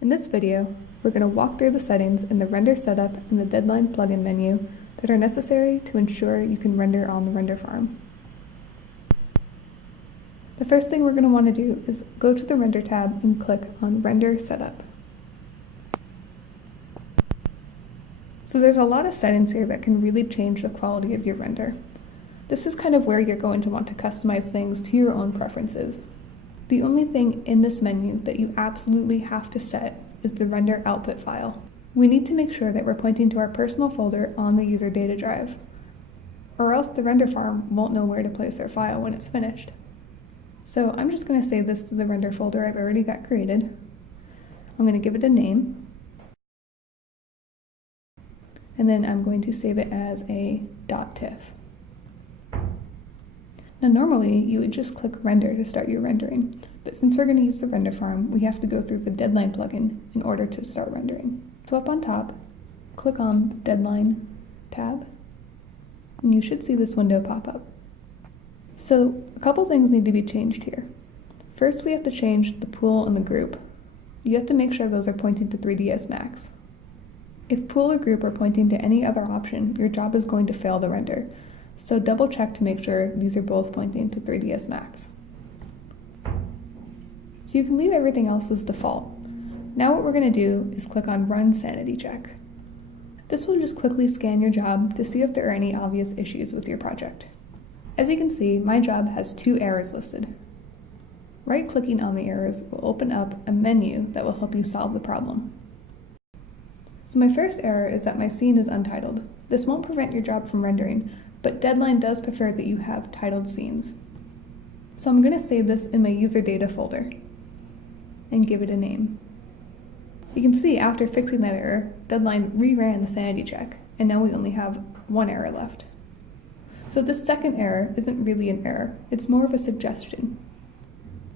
In this video, we're going to walk through the settings in the Render Setup and the Deadline plugin menu that are necessary to ensure you can render on the render farm. The first thing we're going to want to do is go to the Render tab and click on Render Setup. So there's a lot of settings here that can really change the quality of your render. This is kind of where you're going to want to customize things to your own preferences. The only thing in this menu that you absolutely have to set is the render output file. We need to make sure that we're pointing to our personal folder on the user data drive, or else the render farm won't know where to place their file when it's finished. So I'm just going to save this to the render folder I've already got created. I'm going to give it a name, and then I'm going to save it as a .tiff. Now normally you would just click render to start your rendering, but since we're going to use the render farm, we have to go through the Deadline plugin in order to start rendering. So up on top, click on the Deadline tab, and you should see this window pop up. So a couple things need to be changed here. First, we have to change the pool and the group. You have to make sure those are pointing to 3ds Max. If pool or group are pointing to any other option, your job is going to fail the render. So double check to make sure these are both pointing to 3ds Max. So you can leave everything else as default. Now what we're going to do is click on Run Sanity Check. This will just quickly scan your job to see if there are any obvious issues with your project. As you can see, my job has 2 errors listed. Right-clicking on the errors will open up a menu that will help you solve the problem. So my first error is that my scene is untitled. This won't prevent your job from rendering, but Deadline does prefer that you have titled scenes. So I'm going to save this in my user data folder and give it a name. You can see after fixing that error, Deadline reran the sanity check, and now we only have 1 error left. So this second error isn't really an error, it's more of a suggestion.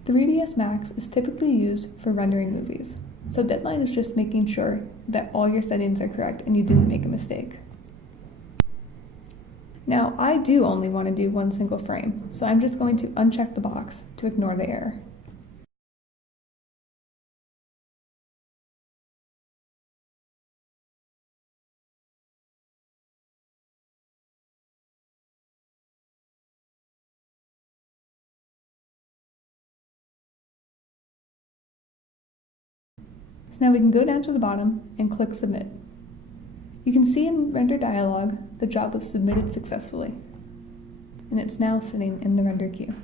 3ds Max is typically used for rendering movies, so Deadline is just making sure that all your settings are correct and you didn't make a mistake. Now, I do only want to do 1 single frame, so I'm just going to uncheck the box to ignore the error. So now we can go down to the bottom and click Submit. You can see in Render Dialog the job was submitted successfully, and it's now sitting in the render queue.